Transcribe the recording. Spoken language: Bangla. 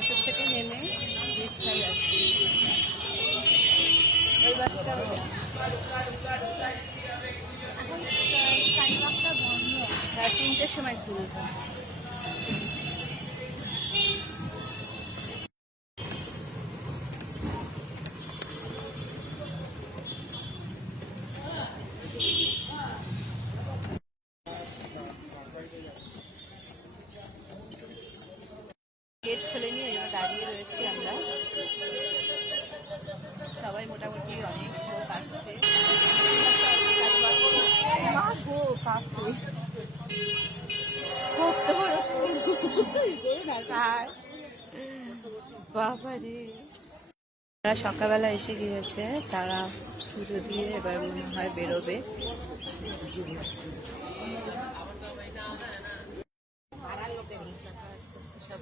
বাসের থেকে নেমে রিক্সায় যাচ্ছি। ওই বাসটা এখন স্কাইওয়াকটা বন্ধ। 3টের সময় খুলবে। গেট খোলেনি, ওই জন্য দাঁড়িয়ে রয়েছি আমরা। সবাই মোটামুটি অনেক লোক আসছে। বাবারে, তারা সকালবেলা এসে গিয়েছে, তারা পুজো দিয়ে এবার মনে হয় বেরোবে। সব